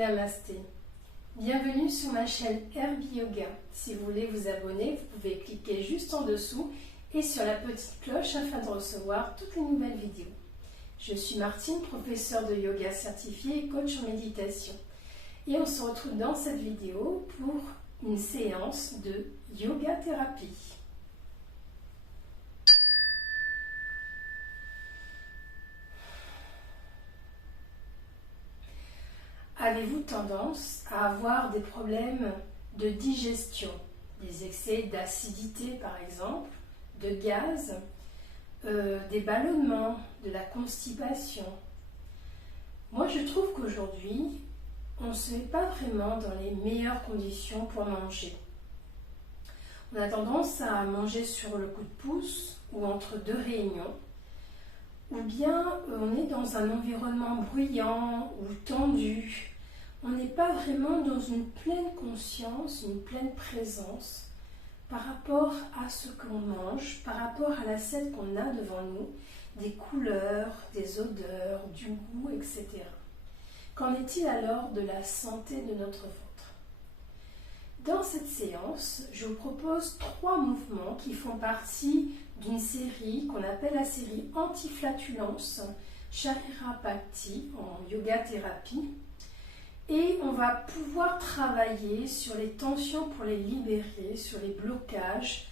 Namasté. Bienvenue sur ma chaîne Herbie Yoga. Si vous voulez vous abonner, vous pouvez cliquer juste en dessous et sur la petite cloche afin de recevoir toutes les nouvelles vidéos. Je suis Martine, professeure de yoga certifiée et coach en méditation. Et on se retrouve dans cette vidéo pour une séance de yoga thérapie. Avez-vous tendance à avoir des problèmes de digestion, des excès d'acidité par exemple, de gaz, des ballonnements, de la constipation? Moi je trouve qu'aujourd'hui, on ne se met pas vraiment dans les meilleures conditions pour manger. On a tendance à manger sur le coup de pouce ou entre deux réunions, ou bien on est dans un environnement bruyant ou tendu. On n'est pas vraiment dans une pleine conscience, une pleine présence par rapport à ce qu'on mange, par rapport à l'assiette qu'on a devant nous, des couleurs, des odeurs, du goût, etc. Qu'en est-il alors de la santé de notre ventre? Dans cette séance, je vous propose 3 mouvements qui font partie d'une série qu'on appelle la série anti-flatulence, Sharira Bhakti en yoga thérapie. Et on va pouvoir travailler sur les tensions pour les libérer, sur les blocages.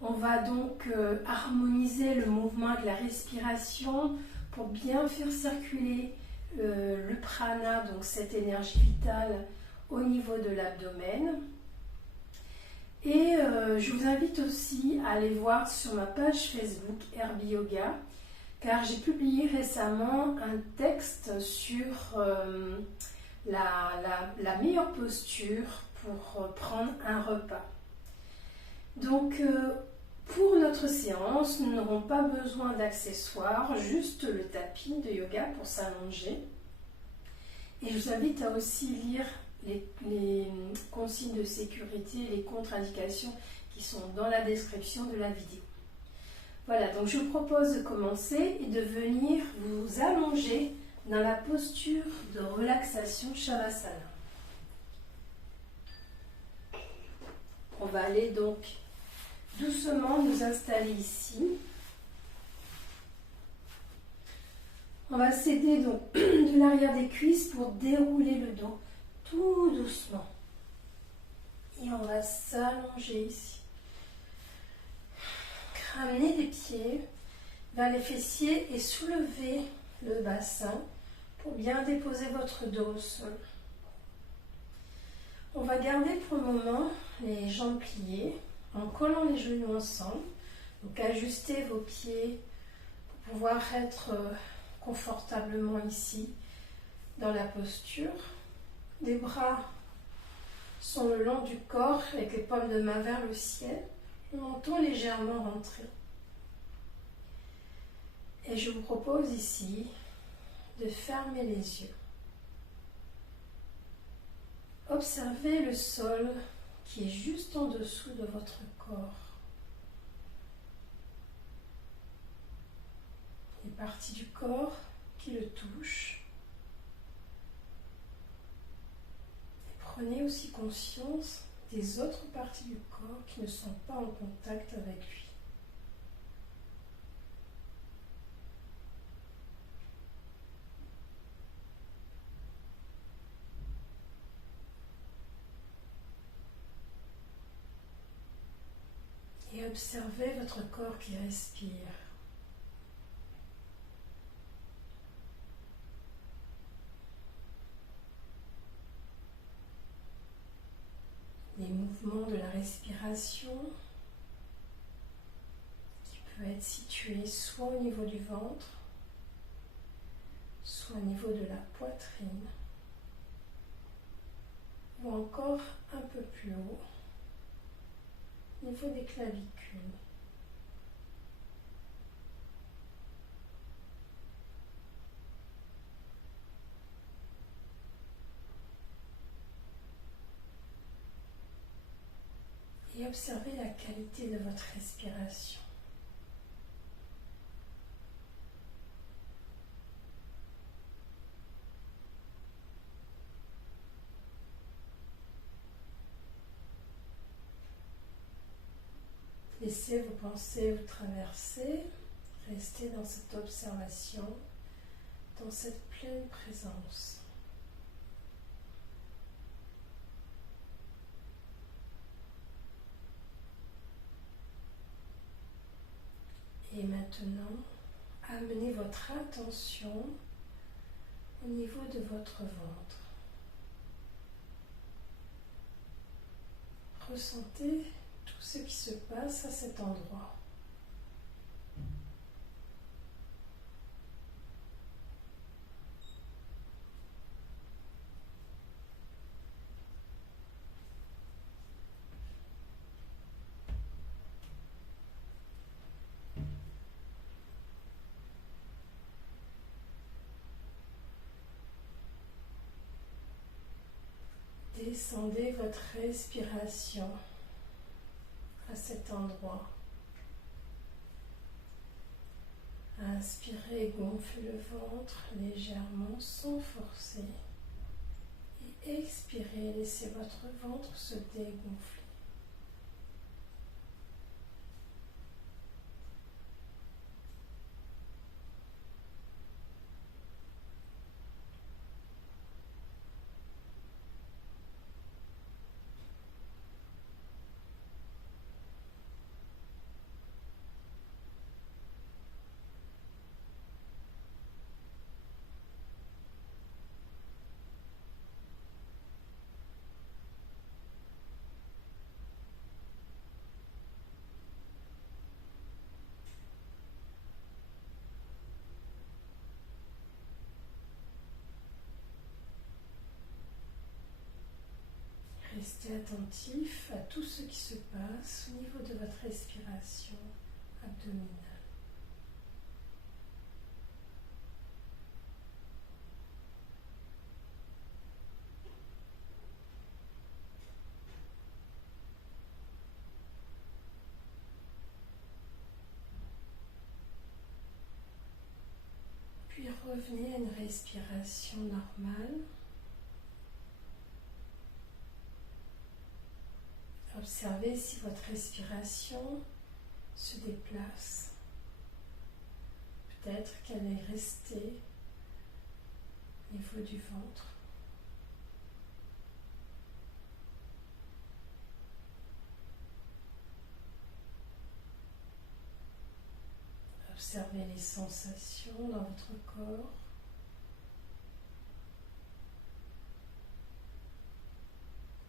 On va donc harmoniser le mouvement avec la respiration pour bien faire circuler le prana, donc cette énergie vitale, au niveau de l'abdomen. Et je vous invite aussi à aller voir sur ma page Facebook Herbie Yoga, car j'ai publié récemment un texte sur la meilleure posture pour prendre un repas. Donc pour notre séance, nous n'aurons pas besoin d'accessoires, juste le tapis de yoga pour s'allonger. Et je vous invite à aussi lire les consignes de sécurité, les contre-indications qui sont dans la description de la vidéo. Voilà, donc je vous propose de commencer et de venir vous allonger dans la posture de relaxation Shavasana. On va aller donc doucement nous installer ici. On va s'aider donc de l'arrière des cuisses pour dérouler le dos tout doucement. Et on va s'allonger ici. Ramener les pieds vers les fessiers et soulever le bassin pour bien déposer votre dos au sol. On va garder pour le moment les jambes pliées en collant les genoux ensemble. Donc ajustez vos pieds pour pouvoir être confortablement ici dans la posture. Les bras sont le long du corps avec les paumes de main vers le ciel, le menton légèrement rentré. Et je vous propose ici de fermer les yeux. Observez le sol qui est juste en dessous de votre corps. Les parties du corps qui le touchent. Et prenez aussi conscience des autres parties du corps qui ne sont pas en contact avec lui. Et observez votre corps qui respire. Les mouvements de la respiration qui peut être situé soit au niveau du ventre, soit au niveau de la poitrine, ou encore un peu plus haut, au niveau des clavicules. Et observez la qualité de votre respiration. Laissez vos pensées vous traverser. Restez dans cette observation, dans cette pleine présence. Et maintenant, amenez votre attention au niveau de votre ventre. Ressentez tout ce qui se passe à cet endroit. Descendez votre respiration à cet endroit. Inspirez, gonflez le ventre légèrement sans forcer. Et expirez, laissez votre ventre se dégonfler. Restez attentif à tout ce qui se passe au niveau de votre respiration abdominale. Puis revenez à une respiration normale. Observez si votre respiration se déplace. Peut-être qu'elle est restée au niveau du ventre. Observez les sensations dans votre corps.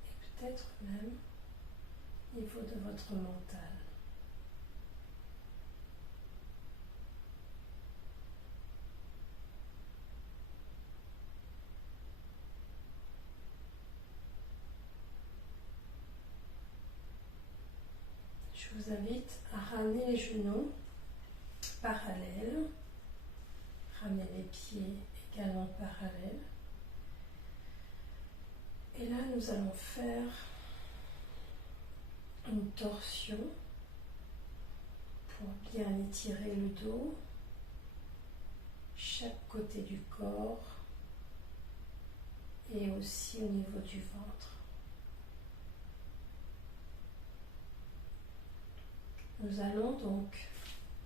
Et peut-être même au niveau de votre mental. Je vous invite à ramener les genoux parallèles, ramener les pieds également parallèles. Et là, nous allons faire une torsion pour bien étirer le dos, chaque côté du corps et aussi au niveau du ventre. Nous allons donc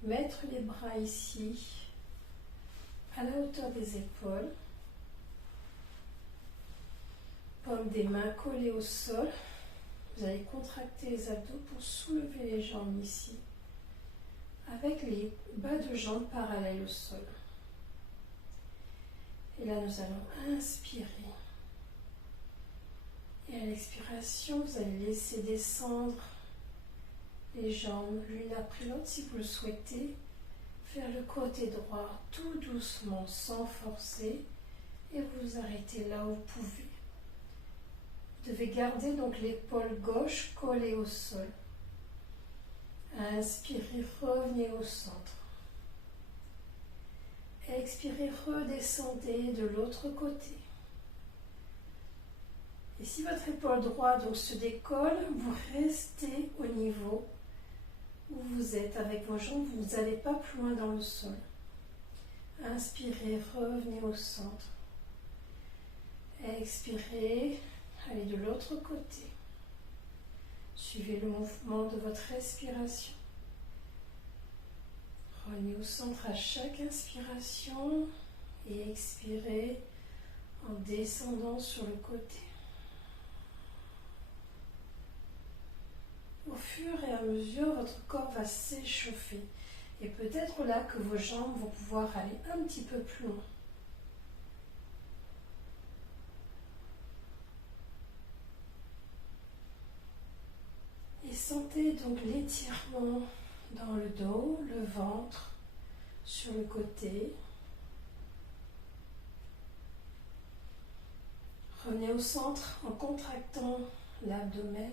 mettre les bras ici à la hauteur des épaules, paumes des mains collées au sol. Vous allez contracter les abdos pour soulever les jambes ici, avec les bas de jambes parallèles au sol. Et là, nous allons inspirer. Et à l'expiration, vous allez laisser descendre les jambes l'une après l'autre si vous le souhaitez, vers le côté droit tout doucement sans forcer et vous arrêtez là où vous pouvez. Vous devez garder donc l'épaule gauche collée au sol. Inspirez, revenez au centre. Expirez, redescendez de l'autre côté. Et si votre épaule droite donc se décolle, vous restez au niveau où vous êtes avec vos jambes, vous n'allez pas plus loin dans le sol. Inspirez, revenez au centre. Expirez, allez de l'autre côté. Suivez le mouvement de votre respiration. Revenez au centre à chaque inspiration et expirez en descendant sur le côté. Au fur et à mesure, votre corps va s'échauffer. Et peut-être là que vos jambes vont pouvoir aller un petit peu plus loin. Et sentez donc l'étirement dans le dos, le ventre, sur le côté. Revenez au centre en contractant l'abdomen.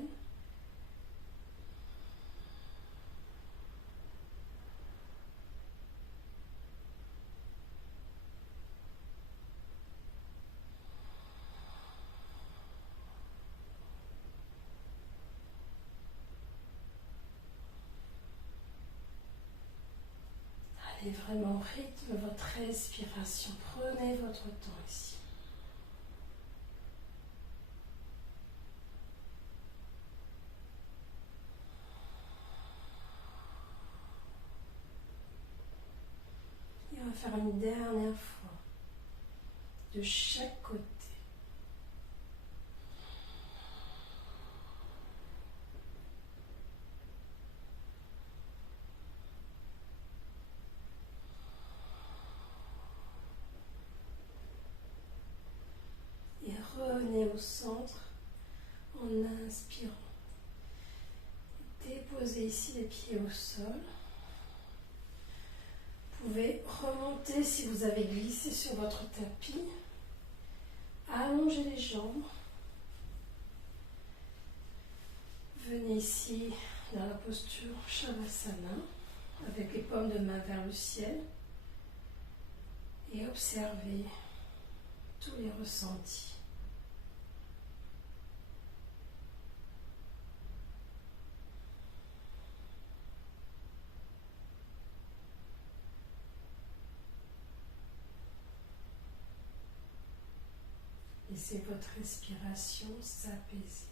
Allez vraiment au rythme de votre respiration. Prenez votre temps ici. Et on va faire une dernière fois de chaque côté. Et revenez au centre en inspirant. Déposez ici les pieds au sol. Vous pouvez remonter si vous avez glissé sur votre tapis. Allongez les jambes. Venez ici dans la posture Shavasana avec les paumes de main vers le ciel et observez tous les ressentis. Laissez votre respiration s'apaiser.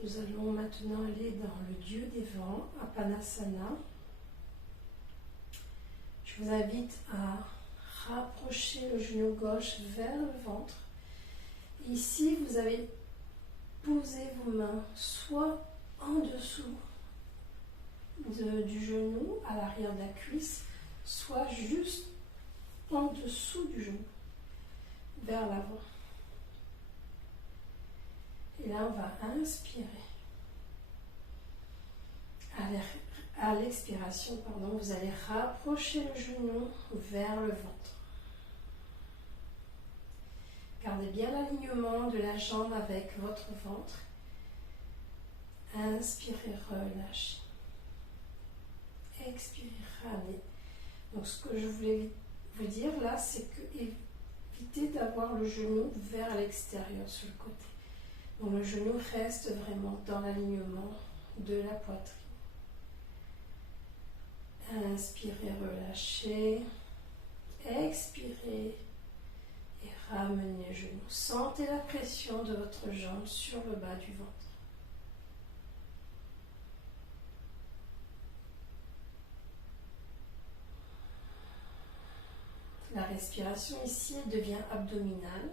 Nous allons maintenant aller dans le Dieu des vents, Apanasana. Je vous invite à rapprocher le genou gauche vers le ventre. Ici, vous avez posé vos mains soit en dessous du genou, à l'arrière de la cuisse, soit juste en dessous du genou, vers l'avant. Et là, on va inspirer. À l'expiration, vous allez rapprocher le genou vers le ventre. Gardez bien l'alignement de la jambe avec votre ventre. Inspirez, relâchez. Expirez, ramenez. Donc ce que je voulais vous dire là, c'est que évitez d'avoir le genou vers l'extérieur sur le côté. Donc le genou reste vraiment dans l'alignement de la poitrine. Inspirez, relâchez. Expirez et ramenez le genou. Sentez la pression de votre jambe sur le bas du ventre. La respiration ici devient abdominale.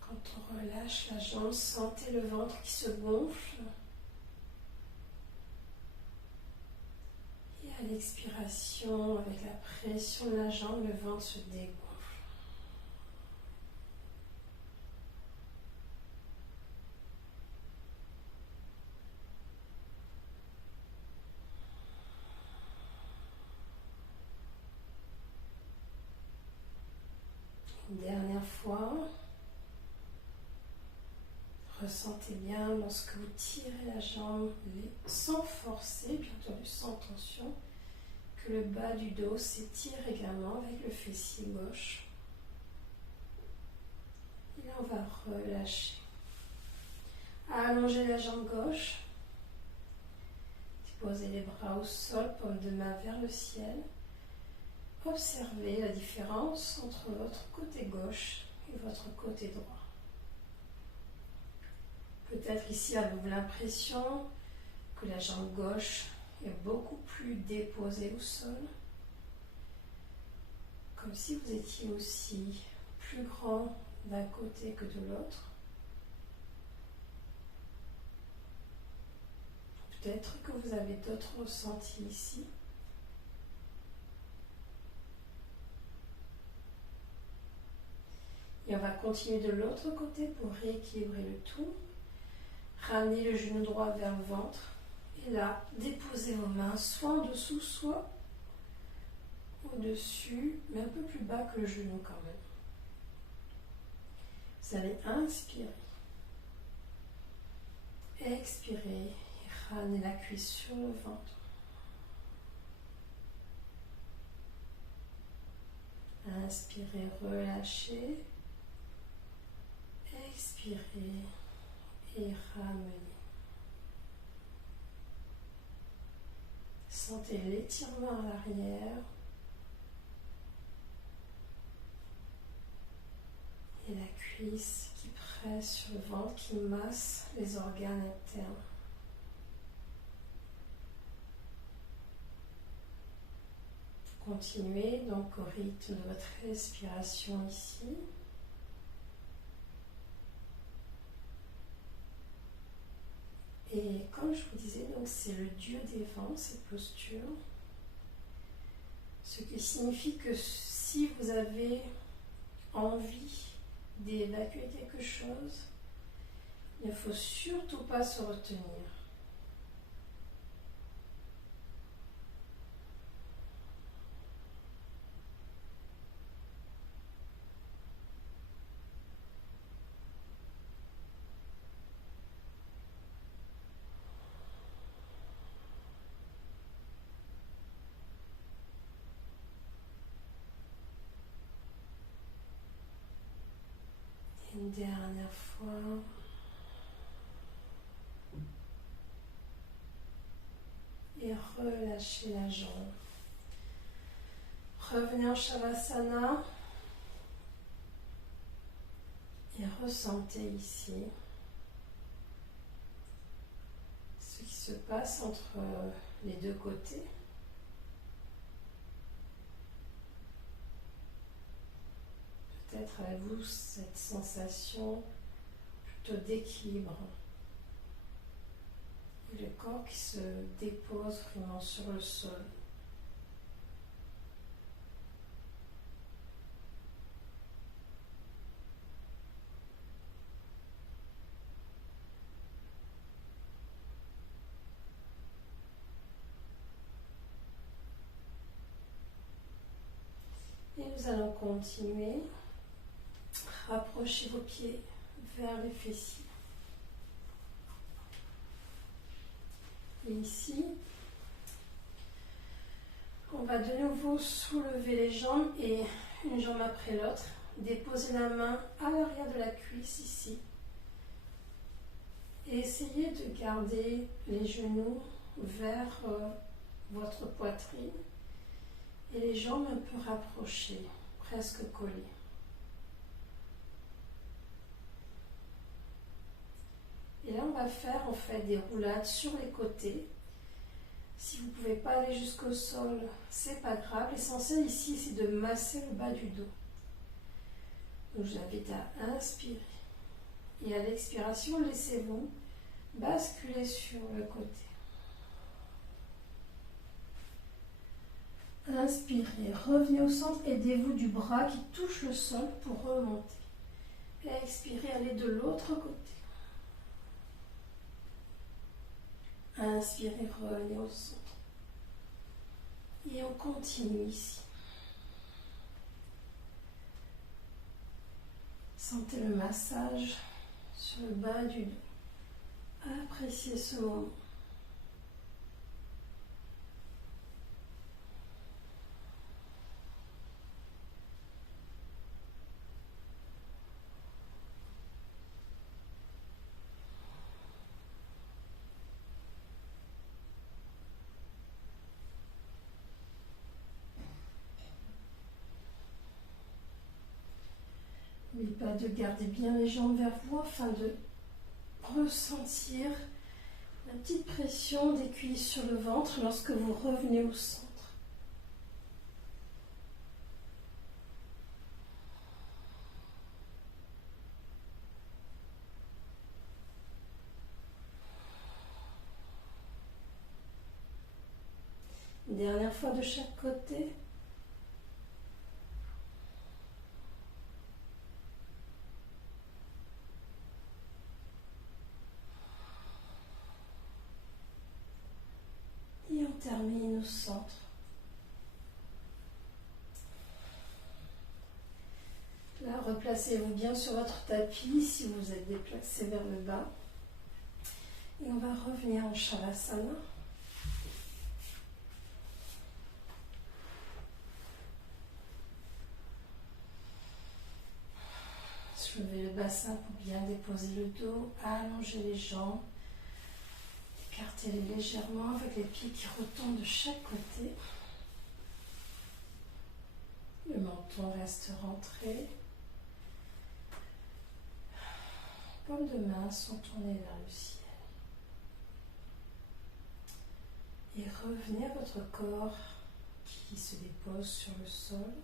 Quand on relâche la jambe, sentez le ventre qui se gonfle. Et à l'expiration, avec la pression de la jambe, le ventre se dégonfle. Une dernière fois. Ressentez bien lorsque vous tirez la jambe sans forcer, bien entendu sans tension, que le bas du dos s'étire également avec le fessier gauche. Et là, on va relâcher. Allongez la jambe gauche. Posez les bras au sol, paume de main vers le ciel. Observez la différence entre votre côté gauche et votre côté droit. Peut-être ici avez-vous l'impression que la jambe gauche est beaucoup plus déposée au sol, comme si vous étiez aussi plus grand d'un côté que de l'autre. Peut-être que vous avez d'autres ressentis ici. Et on va continuer de l'autre côté pour rééquilibrer le tout. Ramenez le genou droit vers le ventre. Et là, déposez vos mains soit en dessous, soit au-dessus, mais un peu plus bas que le genou quand même. Vous allez inspirer. Expirez et ramenez la cuisse sur le ventre. Inspirez, relâchez. Expirez et ramenez. Sentez l'étirement à l'arrière et la cuisse qui presse sur le ventre, qui masse les organes internes. Continuez donc au rythme de votre respiration ici. Et comme je vous disais, donc c'est le dieu des vents, cette posture. Ce qui signifie que si vous avez envie d'évacuer quelque chose, il ne faut surtout pas se retenir. Une dernière fois. Et relâchez la jambe. Revenez en Shavasana. Et ressentez ici ce qui se passe entre les deux côtés. Peut-être avez-vous cette sensation plutôt d'équilibre. Et le corps qui se dépose vraiment sur le sol. Et nous allons continuer. Rapprochez vos pieds vers les fessiers. Et ici, on va de nouveau soulever les jambes et une jambe après l'autre. Déposez la main à l'arrière de la cuisse ici. Et essayez de garder les genoux vers votre poitrine et les jambes un peu rapprochées, presque collées. Et là, on va faire en fait des roulades sur les côtés. Si vous ne pouvez pas aller jusqu'au sol, c'est pas grave. L'essentiel ici, c'est de masser le bas du dos. Donc, je vous invite à inspirer. Et à l'expiration, laissez-vous basculer sur le côté. Inspirez, revenez au centre, aidez-vous du bras qui touche le sol pour remonter. Expirez, allez de l'autre côté. Inspirez, revenez au centre. Et on continue ici. Sentez le massage sur le bas du dos. Appréciez ce moment. N'oubliez pas de garder bien les jambes vers vous afin de ressentir la petite pression des cuisses sur le ventre lorsque vous revenez au centre. Une dernière fois de chaque côté. Et on termine au centre. Là, replacez-vous bien sur votre tapis si vous êtes déplacé vers le bas. Et on va revenir en Shavasana. Soulevez le bassin pour bien déposer le dos, allonger les jambes, écartez-les légèrement avec les pieds qui retombent de chaque côté. Le menton reste rentré. Paumes de main sont tournées vers le ciel. Et revenez à votre corps qui se dépose sur le sol.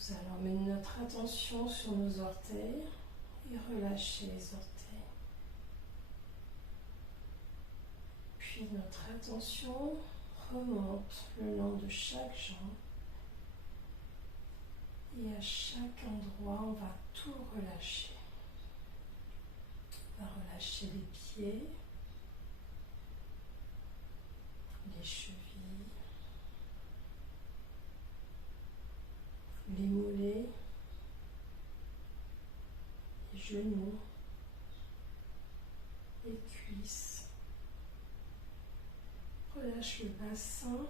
Nous allons mettre notre attention sur nos orteils et relâcher les orteils. Puis notre attention remonte le long de chaque jambe. Et à chaque endroit, on va tout relâcher. On va relâcher les pieds, les chevilles, les mollets, les genoux, les cuisses. Relâche le bassin,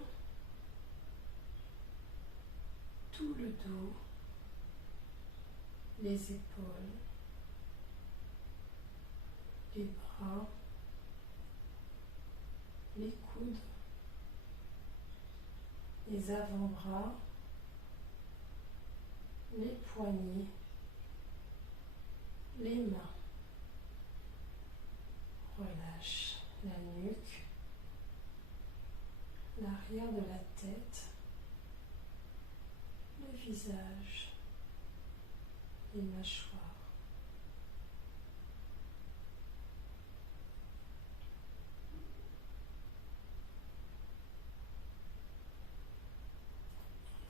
tout le dos, les épaules, les bras, les coudes, les avant-bras, les poignets, les mains. Relâche la nuque, l'arrière de la tête, le visage, les mâchoires.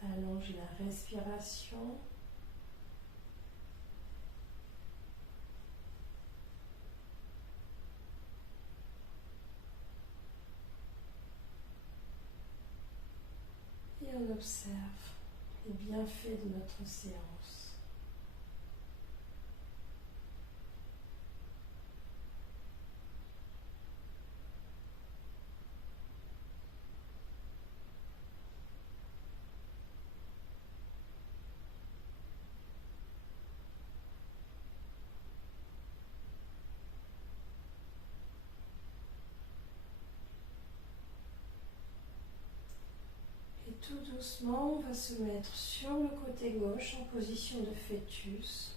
Allonge la respiration. Et on observe les bienfaits de notre séance. Tout doucement, on va se mettre sur le côté gauche en position de fœtus.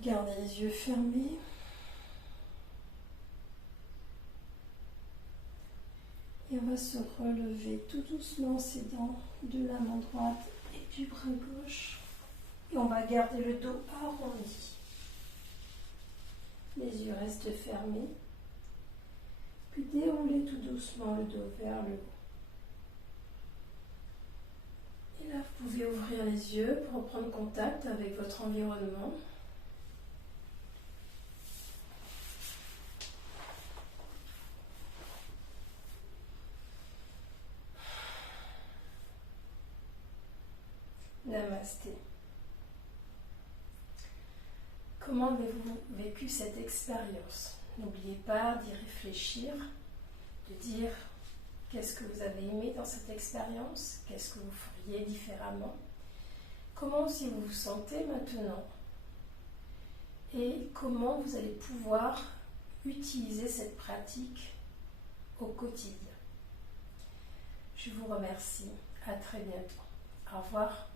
Gardez les yeux fermés. Et on va se relever tout doucement ses dents de la main droite et du bras gauche. Et on va garder le dos arrondi. Les yeux restent fermés. Puis déroulez tout doucement le dos vers le haut. Et là, vous pouvez ouvrir les yeux pour reprendre contact avec votre environnement. Namasté. Comment avez-vous vécu cette expérience? N'oubliez pas d'y réfléchir, de dire qu'est-ce que vous avez aimé dans cette expérience, qu'est-ce que vous feriez différemment. comment aussi vous vous sentez maintenant et comment vous allez pouvoir utiliser cette pratique au quotidien. Je vous remercie. À très bientôt. Au revoir.